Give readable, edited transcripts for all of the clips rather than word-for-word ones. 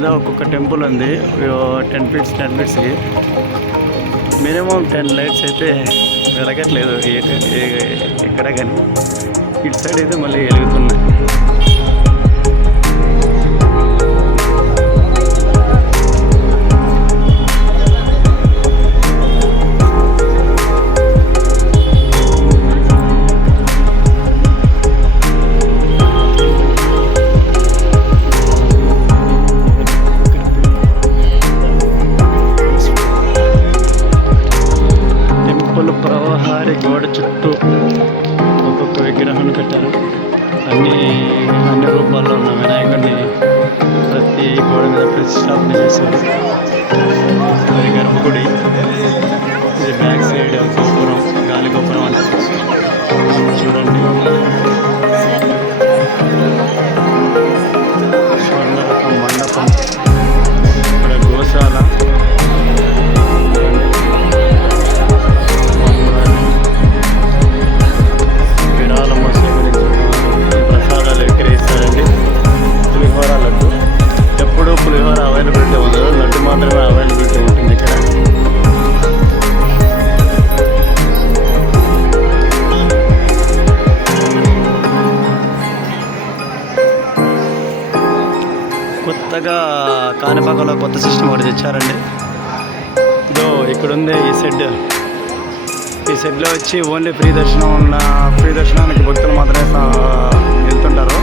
మీద ఒక్కొక్క టెంపుల్ ఉంది. 10 ఫీట్స్ 10 ఫీట్స్కి మినిమం 10 లైట్స్ అయితే వెలగట్లేదు ఎక్కడ కానీ. ఇటు సైడ్ అయితే మళ్ళీ వెలుగుతున్నాయి. ప్రవహారి గోడ చుట్టూ ఒక్కొక్క విగ్రహాన్ని కట్టారు. అన్ని రూపాల్లో ఉన్న వినాయకుడిని ప్రతి గోడ మీద ప్రతిష్టాపన చేశారు. అది గర్భగుడి. ఇది బ్యాక్ సైడ్ గోపురం, గాలి గోపురం అంటారు. చూడండి, స్వర్ణరకం మండపం, ఇక్కడ గోశాల, ప్రసాదాలు విక్రయిస్తారండి. పులిహోర లడ్డు ఎప్పుడు పులిహోర అవైలబిలిటీ ఉండదు, లడ్డు మాత్రమే అవైలబిలిటీ ఉంటుంది ఇక్కడ. కొత్తగా కాణిపాకంలో కొత్త సిస్టమ్ ఒకటి తెచ్చారండి. ఇదో ఇక్కడ ఉంది ఈ షెడ్. ఈ షెడ్లో వచ్చి ఓన్లీ ఫ్రీ దర్శనానికి భక్తులు మాత్రమే వెళ్తుంటారు.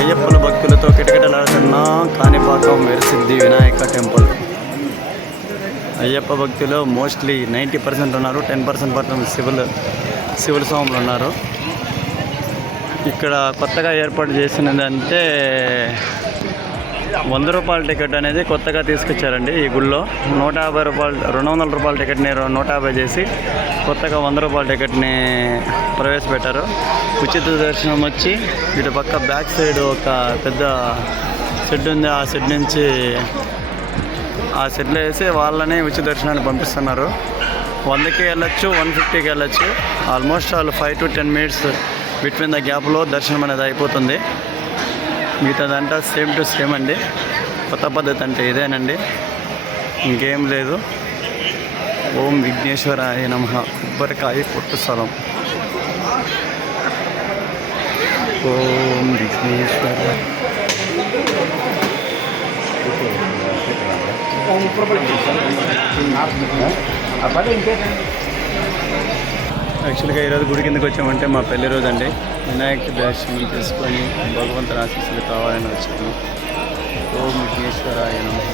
అయ్యప్పల భక్తులతో కిటకిటలాడుతున్న కాణిపాకం వీరసిద్ధి వినాయక టెంపుల్. అయ్యప్ప భక్తులు మోస్ట్లీ 90% ఉన్నారు. 10% మాత్రం సివిల్ స్వాములు ఉన్నారు. ఇక్కడ కొత్తగా ఏర్పాటు చేసినదంటే 100 రూపాయల టికెట్ అనేది కొత్తగా తీసుకొచ్చారండి. ఈ గుళ్ళో 150 రూపాయలు 200 రూపాయల టికెట్ని 150 చేసి కొత్తగా 100 రూపాయల టికెట్ని ప్రవేశపెట్టారు. ఉచిత దర్శనం వచ్చి ఇటు పక్క బ్యాక్ సైడ్ ఒక పెద్ద షెడ్ ఉంది. ఆ షెడ్ నుంచి ఆ షెడ్లో వేసి వాళ్ళని ఉచిత దర్శనానికి పంపిస్తున్నారు. 100కి వెళ్ళొచ్చు, 150కి వెళ్ళొచ్చు. Almost all 5 to 10 minutes between the గ్యాప్లో దర్శనం అనేది అయిపోతుంది. మిగతాదంతా సేమ్ టు సేమ్ అండి. కొత్త పద్ధతి అంటే ఇదేనండి, ఇంకేం లేదు. ఓం విఘ్నేశ్వరాయ నమః. కొబ్బరికాయ పొట్టు స్థలం. ఓం విఘ్నేశ్వర. యాక్చువల్గా ఈరోజు గుడి కిందకి వచ్చామంటే మా పెళ్లి రోజు అండి. వినాయక దర్శనం చేసుకొని భగవంతుని ఆశీస్సులు కావాలని వచ్చాము. ఓం విఘ్నేశ్వరాయ నమః.